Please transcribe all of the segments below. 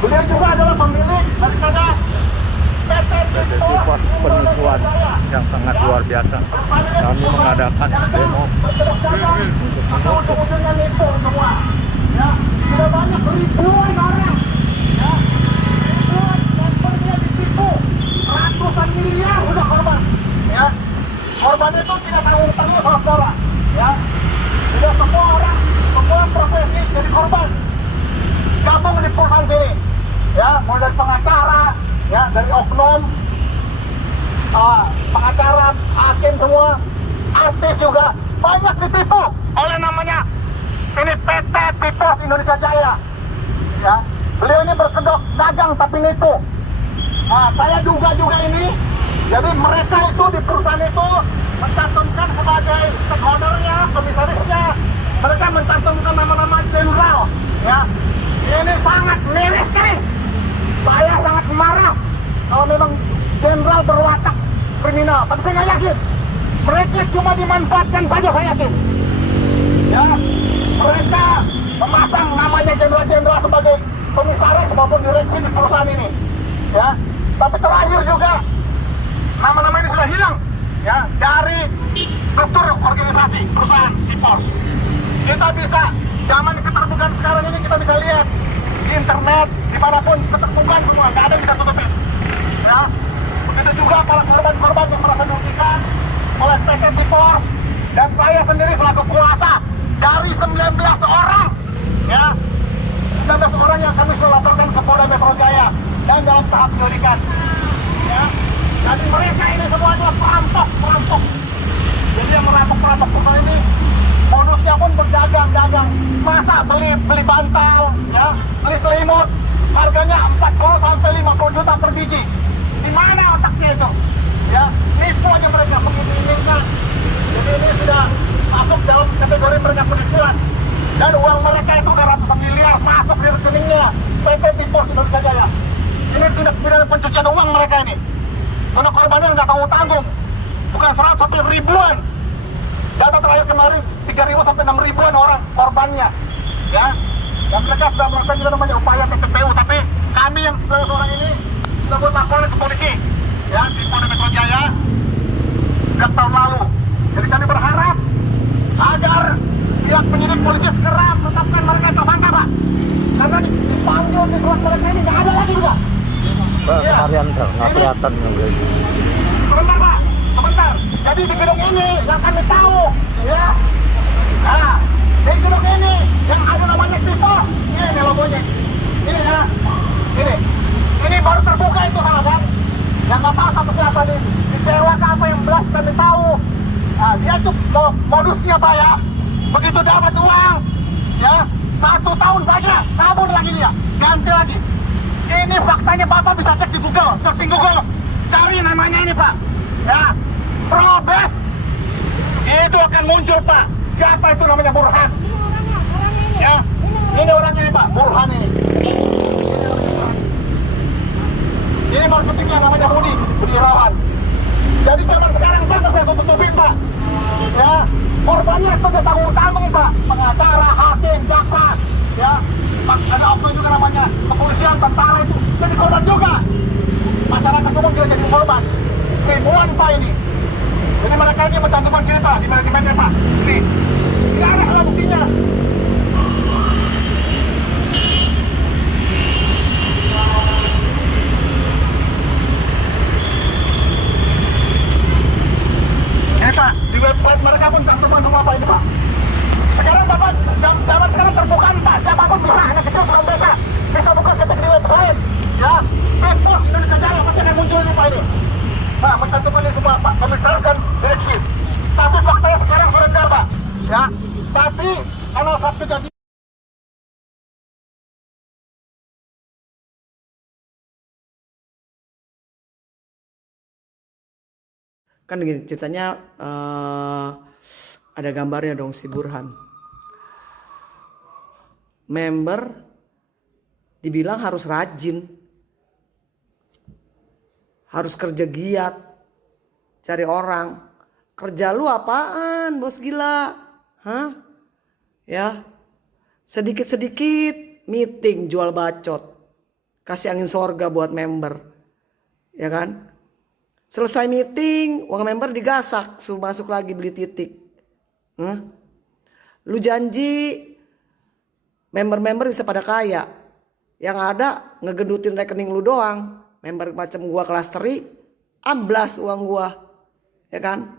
Beliau juga adalah pemilik daripada PT Freeport penipuan yang sangat luar biasa. Kami mengadakan demo untuk menuntut ujung-ujungnya nipu semua. Ya, sudah banyak ribuan orang. Ya, ribuan membernya ditipu. Ratusan miliar sudah korban. Ya, korban itu tidak tanggung-tanggung saudara. Ya, sudah semua orang, semua profesi jadi korban. Gabung di perusahaan sini. Ya, mulai dari pengacara, ya, dari oknum, pengacara, hakim semua, artis juga banyak ditipu oleh namanya ini PT Pipos Indonesia Jaya. Ya, beliau ini berkedok dagang tapi nipu. Nah, saya duga juga ini, jadi mereka itu di perusahaan itu mencantumkan sebagai stakeholdernya, komisarisnya, mereka mencantumkan nama-nama jenderal. Ya, ini sangat miris sekali. Saya sangat marah kalau memang jenderal berwatak kriminal. Tapi saya nggak yakin. Mereka cuma dimanfaatkan saja, saya yakin. Ya, mereka memasang namanya jenderal-jenderal sebagai komisaris maupun direksi di perusahaan ini. Ya, tapi terakhir juga nama-nama ini sudah hilang. Ya, dari struktur organisasi perusahaan Pipos. Kita bisa zaman keterbukaan sekarang ini kita bisa lihat di internet dimanapun keterbukaan semua, nggak ada yang bisa tutupin. Ya, begitu juga para korban-korban yang merasa dirugikan oleh PT Pipos dan saya sendiri selaku kuasa dari 19 orang, ya, 19 orang yang kami sudah laporkan ke Polda Metro Jaya dan dalam tahap penyelidikan. Ya, jadi mereka ini semua adalah perampok. Jadi yang merampok perusahaan ini modusnya pun berdagang. Masa beli bantal, ya, beli selimut, harganya 40 sampai 50 juta per biji. Di mana otaknya itu? Ya, nipu aja mereka menginginkan. Jadi ini sudah masuk dalam kategori mereka penipuan. Dan uang mereka itu udah ratusan miliar masuk di rekeningnya PT Pipos Indonesia Jaya. Ini tindak pidana pencucian uang mereka ini. Karena korbannya nggak tanggung-tanggung. Bukan 100 sampai ribuan. Data terakhir kemarin 3.000 sampai 6.000-an orang korbannya. Ya. Dan mereka sudah melakukan juga namanya upaya TPPU, tapi kami yang 19 orang ini sudah buat laporan ke polisi. Ya, di Polda Metro Jaya sejak tahun lalu. Jadi kami berharap agar pihak penyidik polisi segera menetapkan mereka tersangka, Pak. Karena dipanggil di ruang mereka ini nggak ada lagi juga. Pak, harian nggak kelihatan guys. Sebentar, Pak. Sebentar. Jadi di gedung ini yang kami tahu, ya. Nah, di gedung ini yang ada namanya Pipos. Ini logonya. Ini ya. Ini baru terbuka itu sana, kan. Yang nggak tahu sampai siapa disewa ke apa yang belas kami tahu. Nah, dia tuh modusnya, Pak, ya. Begitu dapat uang, ya, 1 tahun saja kabur lagi dia, ganti lagi. Ini faktanya Bapak bisa cek di Google, searching Google, cari namanya ini, Pak. Ya, Probes. Itu akan muncul, Pak. Siapa itu namanya Burhan? Ya, ini orang ini, Pak, Burhan ini. Ini marketingnya namanya Budi Irawan. Jadi zaman sekarang Pak, saya tutupin, Pak. Ya, korbannya itu udah tanggung-tanggung, Pak. Pengacara, hakim, jaksa, ya. Ada oknum juga namanya kepolisian, tentara itu jadi korban juga. Masyarakat umum juga jadi korban. Ribuan, Pak, ini. Jadi mereka ini mencantumkan sini, Pak, di manajemennya, Pak. Ini. Tidak ada alat buktinya. Pak, di website mereka pun cantuman semua, Pak, ini, Pak. Sekarang Bapak, zaman sekarang terbuka, Pak. Siapapun bisa, anak kecil belum bisa buka kategori website. Ya, Pipos Indonesia Jaya pasti akan muncul ini, Pak, ini. Nah, mencantumkan ini semua, Pak, komisaris dan direksi. Tapi faktanya sekarang sudah benar, Pak. Ya, tapi kalau saat kejadian kan gini ceritanya, ada gambarnya dong si Burhan. Member dibilang harus rajin, harus kerja giat, cari orang. Kerja lu apaan, bos gila? Hah? Ya, sedikit-sedikit meeting jual bacot. kasih angin sorga buat member. Ya kan? Selesai meeting, uang member digasak, suruh masuk lagi beli titik. Lu janji member-member bisa pada kaya. Yang ada ngegendutin rekening lu doang. Member macam gua kelas teri, amblas uang gua. Ya kan?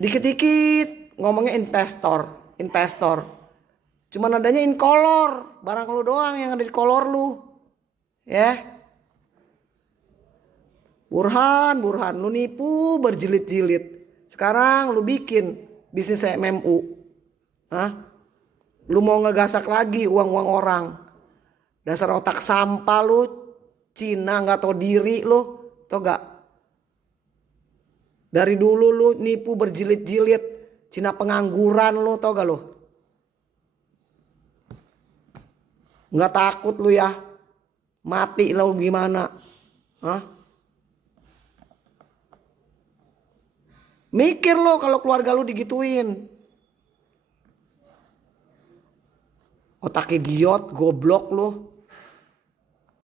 Dikit-dikit ngomongnya investor. Cuman adanya incolor, barang lu doang yang ada di kolor lu. Ya. Burhan, lu nipu berjilid-jilid. Sekarang lu bikin bisnis MMU. Lu mau ngegasak lagi uang-uang orang. Dasar otak sampah lu, Cina nggak tau diri lu, tau gak? Dari dulu lu nipu berjilid-jilid, Cina pengangguran lu, tau gak lu? Nggak takut lu ya? Mati lu gimana? Mikir lo kalau keluarga lu digituin. Otak idiot, goblok lu.